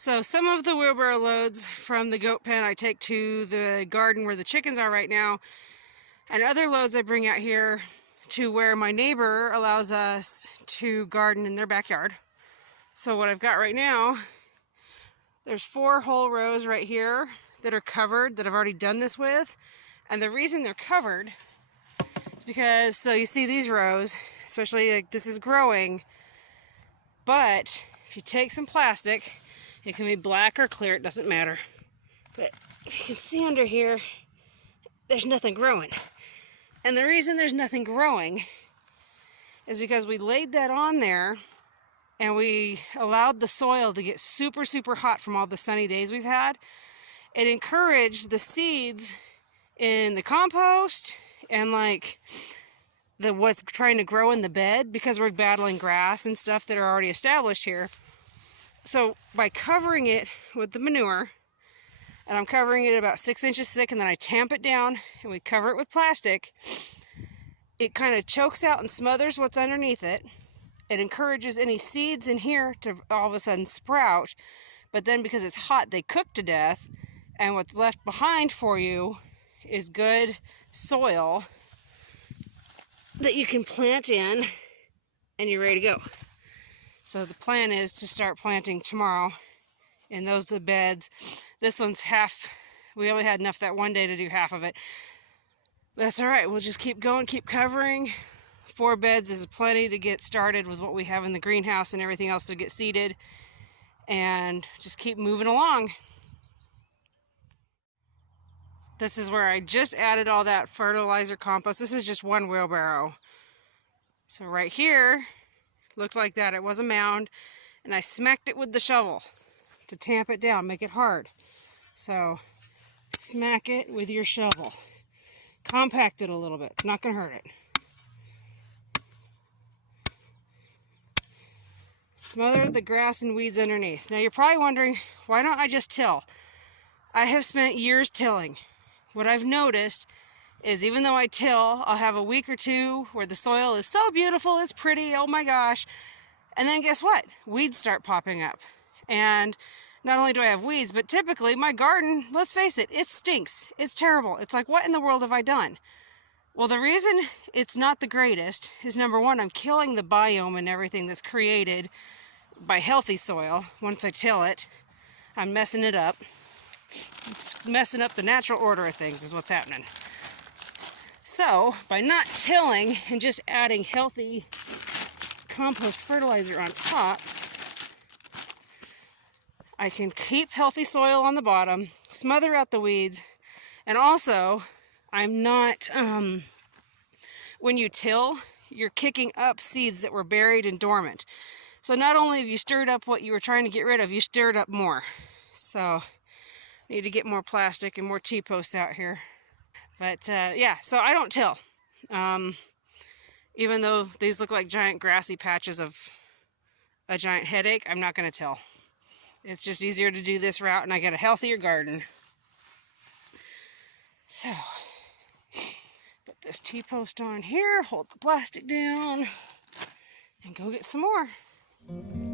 So some of the wheelbarrow loads from the goat pen I take to the garden where the chickens are right now, and other loads I bring out here to where my neighbor allows us to garden in their backyard. So what I've got right now, there's 4 whole rows right here that are covered that I've already done this with. And the reason they're covered is because, so you see these rows, especially like this is growing, but if you take some plastic, it can be black or clear, it doesn't matter. But if you can see under here, there's nothing growing. And the reason there's nothing growing is because we laid that on there and we allowed the soil to get super, super hot from all the sunny days we've had. It encouraged the seeds in the compost and like what's trying to grow in the bed, because we're battling grass and stuff that are already established here. So by covering it with the manure, and I'm covering it about 6 inches thick, and then I tamp it down and we cover it with plastic, it kind of chokes out and smothers what's underneath it. It encourages any seeds in here to all of a sudden sprout, but then because it's hot, they cook to death, and what's left behind for you is good soil that you can plant in, and you're ready to go. So the plan is to start planting tomorrow in those beds. This one's half, we only had enough that one day to do half of it. But that's all right, we'll just keep going, keep covering. 4 beds is plenty to get started with what we have in the greenhouse and everything else to get seeded, and just keep moving along. This is where I just added all that fertilizer compost. This is just 1 wheelbarrow. So right here, looked like that. It was a mound, and I smacked it with the shovel to tamp it down, make it hard. So smack it with your shovel. Compact it a little bit. It's not going to hurt it. Smother the grass and weeds underneath. Now you're probably wondering, why don't I just till? I have spent years tilling. What I've noticed is even though I till, I'll have a week or 2 where the soil is so beautiful, it's pretty, oh my gosh. And then guess what? Weeds start popping up. And not only do I have weeds, but typically my garden, let's face it, it stinks. It's terrible. It's like, what in the world have I done? Well, the reason it's not the greatest is, number 1, I'm killing the biome and everything that's created by healthy soil. Once I till it, I'm messing it up. Just messing up the natural order of things is what's happening. So, by not tilling and just adding healthy compost fertilizer on top, I can keep healthy soil on the bottom, smother out the weeds, and also, I'm not, when you till, you're kicking up seeds that were buried and dormant. So not only have you stirred up what you were trying to get rid of, you stirred up more. So, need to get more plastic and more T-posts out here. But yeah, so I don't till. Even though these look like giant grassy patches of a giant headache, I'm not going to till. It's just easier to do this route, and I get a healthier garden. So, put this T-post on here, hold the plastic down, and go get some more.